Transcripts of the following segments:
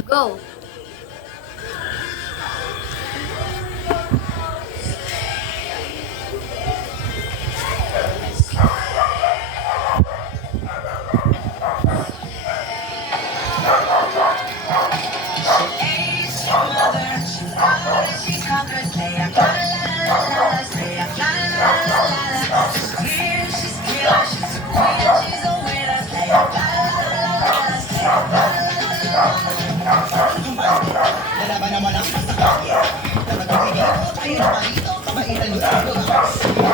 Go! Lalaban naman ang masakit. Nakatagigil ko, tayo na marito, kabaitan nyo sa mga.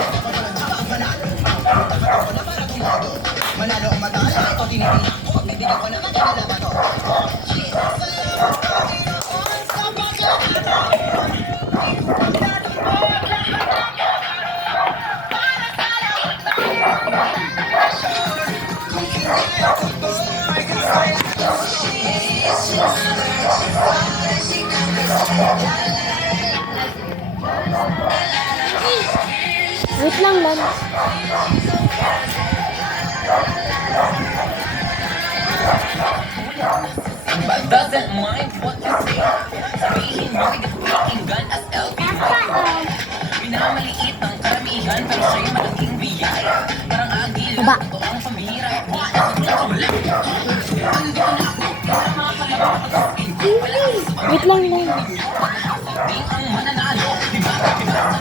Kapag nagkaba ang manalo, takot ko na para tumado. Manalo ang matala, ito tinitingnan ko, bibigyan ko na magkakalaban ko. Wait lang, Lan. But doesn't mind what you say. Sabihin mo, pinakinggan as LP minamaliit ang karamihan, pero siya'y malaking biyaya. Parang agil lang, ito ang pambihira. Wait lang, Lan. Di ang mananalo. Diba?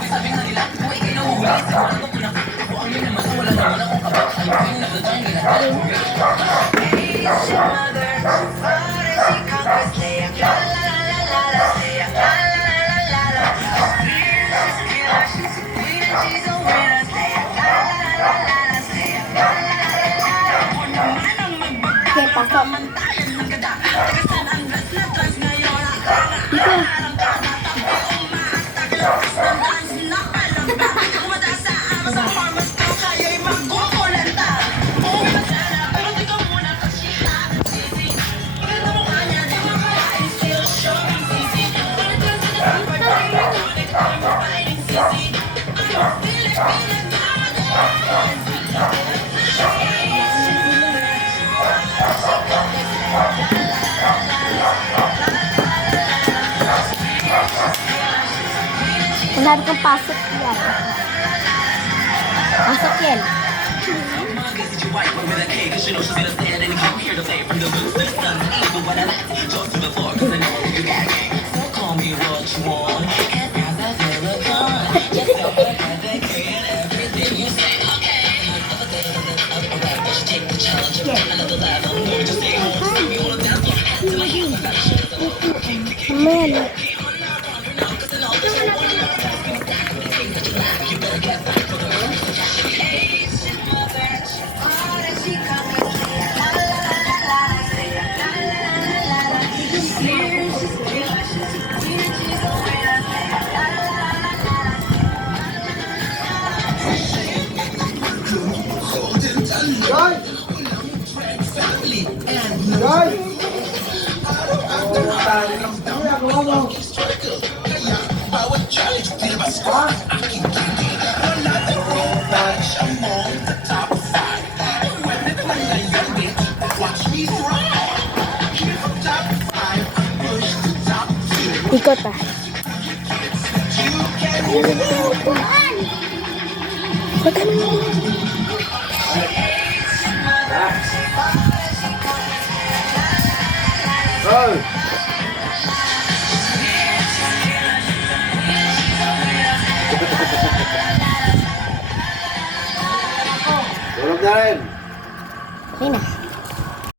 Sabi na nila, kung ikay nahuhuli, sigurado ko na. Kung ang yun naman, wala naman akong kabak. Ang yung nagdadang ginagawa. Okay, pasok. Dito. Sinabi kong pasok yan. Pasok yan. Man. Ikot ah. Tulog na rin. Okay na.